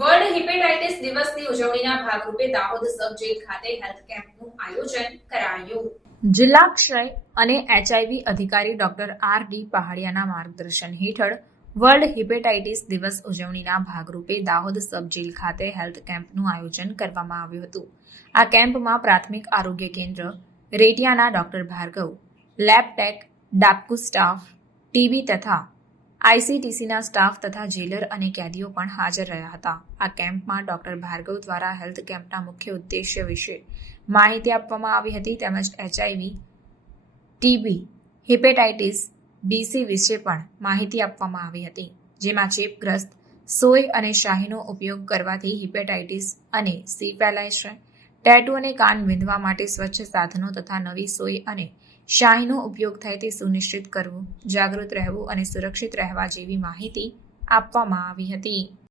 World hepatitis દિવસની ઉજવણીના ભાગરૂપે દાહોદ સબ જેલ ખાતે હેલ્થ કેમ્પનું આયોજન કરાયું. જિલ્લા ક્ષય અને એચઆઈવી અધિકારી ડોક્ટર આર.ડી. પહાડિયાના માર્ગદર્શન હેઠળ વર્લ્ડ હિપેટાઇટિસ દિવસ ઉજવણીના ભાગરૂપે દાહોદ સબ જેલ ખાતે હેલ્થ કેમ્પનું આયોજન કરવામાં આવ્યું હતું. આ કેમ્પમાં પ્રાથમિક આરોગ્ય કેન્દ્ર રેટિયાના doctor Bhargav, lab tech, Dabku staff, TB તથા આઈસીટીસીના સ્ટાફ તથા જેલર અને કેદીઓ પણ હાજર રહ્યા હતા. આ કેમ્પમાં ડોક્ટર ભાર્ગવ દ્વારા હેલ્થ કેમ્પના મુખ્ય ઉદ્દેશ્ય વિશે માહિતી આપવામાં આવી હતી તેમજ એચઆઈવી, ટીબી, હિપેટાઇટિસ, ડીસી વિશે પણ માહિતી આપવામાં આવી હતી. જેમાં ચેપગ્રસ્ત સોય અને શાહીનો ઉપયોગ કરવાથી હિપેટાઇટિસ અને સી ફેલાય છે. ટેટુ અને કાન વિંધવા માટે સ્વચ્છ સાધનો તથા નવી સોય અને શાહીનો ઉપયોગ થાય તે સુનિશ્ચિત કરવું, જાગૃત રહેવું અને સુરક્ષિત રહેવા જેવી માહિતી આપવામાં આવી હતી.